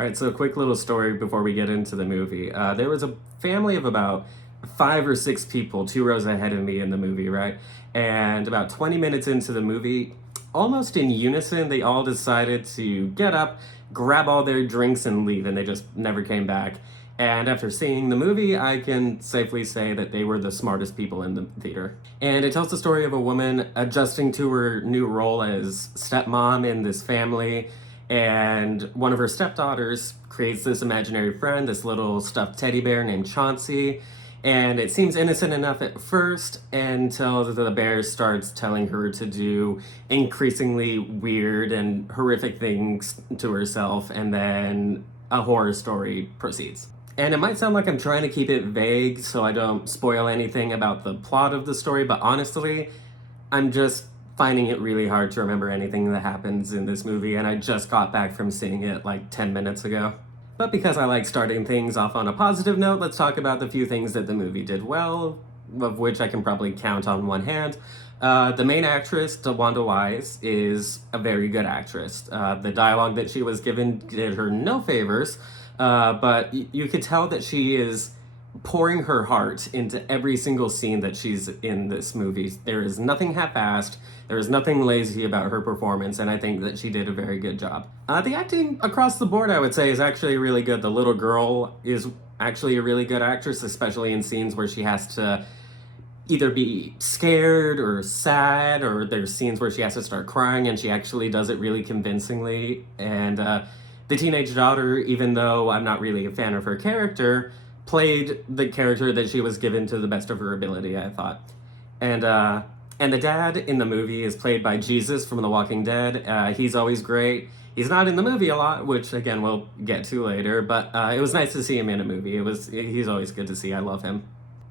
All right, so a quick little story before we get into the movie. There was a family of about 5 or 6 people, 2 rows ahead of me in the movie, right? And about 20 minutes into the movie, almost in unison, they all decided to get up, grab all their drinks, and leave, and they just never came back. And after seeing the movie, I can safely say that they were the smartest people in the theater. And it tells the story of a woman adjusting to her new role as stepmom in this family, and one of her stepdaughters creates this imaginary friend, this little stuffed teddy bear named Chauncey. And it seems innocent enough at first until the bear starts telling her to do increasingly weird and horrific things to herself, and then a horror story proceeds. And it might sound like I'm trying to keep it vague so I don't spoil anything about the plot of the story, but honestly, I'm just finding it really hard to remember anything that happens in this movie, and I just got back from seeing it like 10 minutes ago. But because I like starting things off on a positive note, let's talk about the few things that the movie did well, of which I can probably count on one hand. The main actress, DeWanda Wise, is a very good actress. The dialogue that she was given did her no favors, but you could tell that she is pouring her heart into every single scene that she's in this movie. There is nothing half-assed, there is nothing lazy about her performance, and I think that she did a very good job. The acting across the board, I would say, is actually really good. The little girl is actually a really good actress, especially in scenes where she has to either be scared or sad, or there's scenes where she has to start crying, and she actually does it really convincingly. And the teenage daughter, even though I'm not really a fan of her character, played the character that she was given to the best of her ability, I thought. And the dad in the movie is played by Jesus from The Walking Dead. He's always great. He's not in the movie a lot, which again we'll get to later, but it was nice to see him in a movie. He's always good to see. I love him.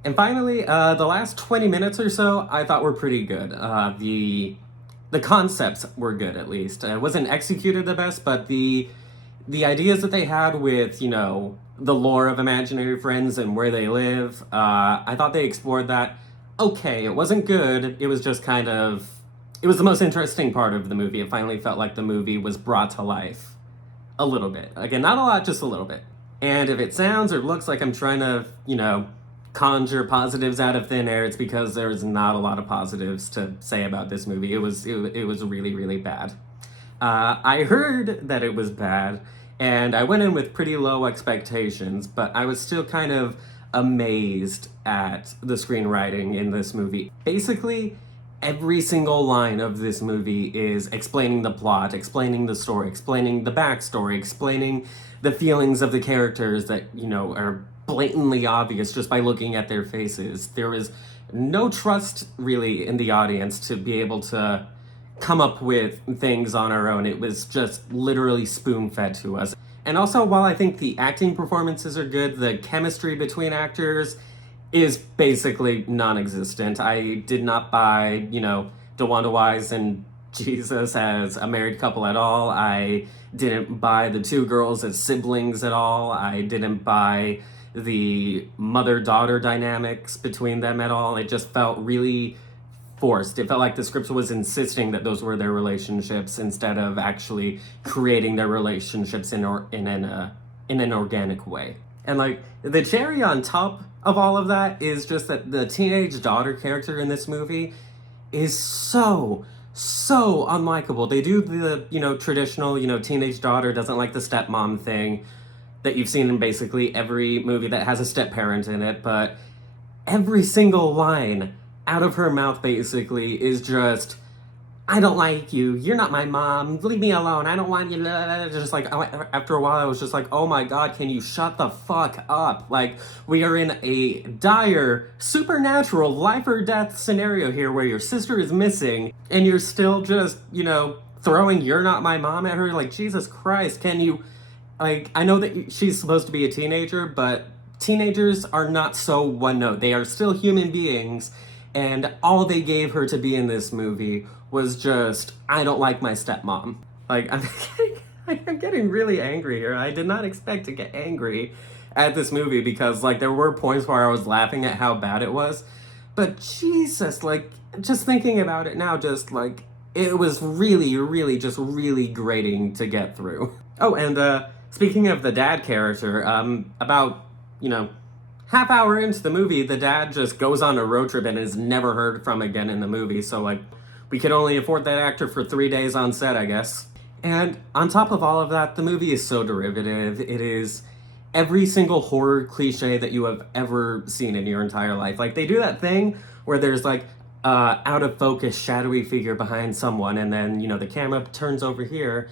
And finally, the last 20 minutes or so I thought were pretty good. The concepts were good, at least. It wasn't executed the best, but the ideas that they had with, the lore of imaginary friends and where they live, I thought they explored that okay. It wasn't good, it was just it was the most interesting part of the movie. It finally felt like the movie was brought to life a little bit. Again, not a lot, just a little bit. And if it sounds or looks like I'm trying to, conjure positives out of thin air, it's because there's not a lot of positives to say about this movie. It was really, really bad. I heard that it was bad, and I went in with pretty low expectations, but I was still kind of amazed at the screenwriting in this movie. Basically, every single line of this movie is explaining the plot, explaining the story, explaining the backstory, explaining the feelings of the characters that, are blatantly obvious just by looking at their faces. There is no trust, really, in the audience to be able to come up with things on our own. It was just literally spoon-fed to us. And also, while I think the acting performances are good, the chemistry between actors is basically non-existent. I did not buy, DeWanda Wise and Jesus as a married couple at all. I didn't buy the two girls as siblings at all. I didn't buy the mother-daughter dynamics between them at all. It just felt really forced. It felt like the script was insisting that those were their relationships instead of actually creating their relationships in an organic way. And the cherry on top of all of that is just that the teenage daughter character in this movie is so unlikable. They do the traditional teenage daughter doesn't like the stepmom thing that you've seen in basically every movie that has a step parent in it, but every single line out of her mouth basically is just, I don't like you, you're not my mom, leave me alone, I don't want you, just after a while I was just like, oh my god, can you shut the fuck up? We are in a dire, supernatural life or death scenario here where your sister is missing, and you're still just, throwing you're not my mom at her. Jesus Christ, can you, I know that she's supposed to be a teenager, but teenagers are not so one note. They are still human beings, and all they gave her to be in this movie was just, I don't like my stepmom. I'm getting really angry here. I did not expect to get angry at this movie because, there were points where I was laughing at how bad it was. But Jesus, just thinking about it now, it was really, really, just really grating to get through. Oh, and Speaking of the dad character, about, you know, half hour into the movie, the dad just goes on a road trip and is never heard from again in the movie. So, like, we could only afford that actor for 3 days on set, I guess. And on top of all of that, the movie is so derivative. It is every single horror cliche that you have ever seen in your entire life. Like, they do that thing where there's like out of focus shadowy figure behind someone, and then, you know, the camera turns over here,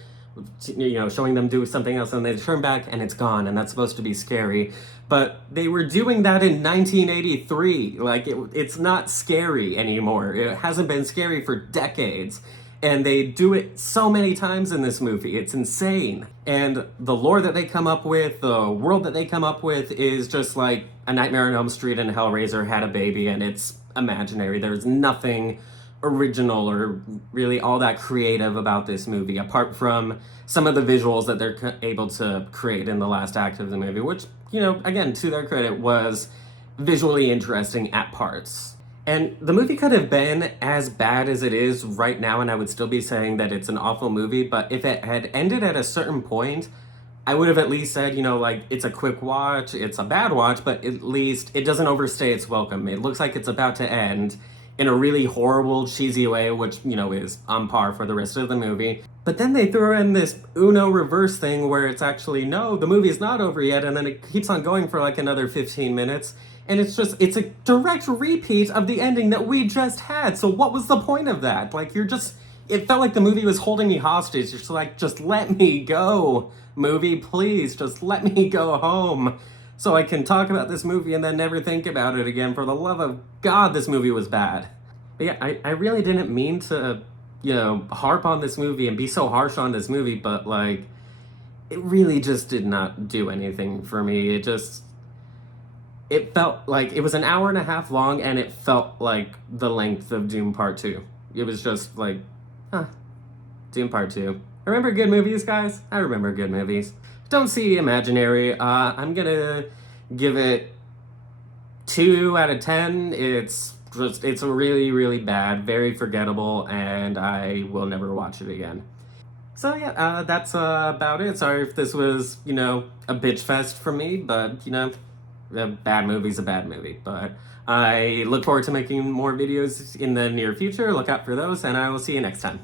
you know, showing them do something else, and they turn back and it's gone, and that's supposed to be scary. But they were doing that in 1983. Like, it's not scary anymore. It hasn't been scary for decades. And they do it so many times in this movie. It's insane. And the lore that they come up with, the world that they come up with is just like A Nightmare on Elm Street and Hellraiser had a baby, and it's imaginary. There's nothing original or really all that creative about this movie, apart from some of the visuals that they're able to create in the last act of the movie, which, you know, again, to their credit, was visually interesting at parts. And the movie could have been as bad as it is right now, and I would still be saying that it's an awful movie, but if it had ended at a certain point, I would have at least said, you know, like, it's a quick watch, it's a bad watch, but at least it doesn't overstay its welcome. It looks like it's about to end in a really horrible, cheesy way, which, you know, is on par for the rest of the movie. But then they throw in this Uno reverse thing where it's actually, no, the movie's not over yet, and then it keeps on going for like another 15 minutes. And it's a direct repeat of the ending that we just had. So what was the point of that? Like, it felt like the movie was holding me hostage. It's like, just let me go, movie, please. Just let me go home so I can talk about this movie and then never think about it again. For the love of God, this movie was bad. But yeah, I really didn't mean to, you know, harp on this movie and be so harsh on this movie, but, like, it really just did not do anything for me. It felt like it was an hour and a half long, and it felt like the length of Doom Part 2. It was just like, Doom Part 2. Remember good movies, guys? I remember good movies. Don't see imaginary. I'm gonna give it 2 out of 10. It's a really, really bad, very forgettable, and I will never watch it again. So yeah, that's about it. Sorry if this was, you know, a bitch fest for me, but, you know, a bad movie's a bad movie. But I look forward to making more videos in the near future. Look out for those, and I will see you next time.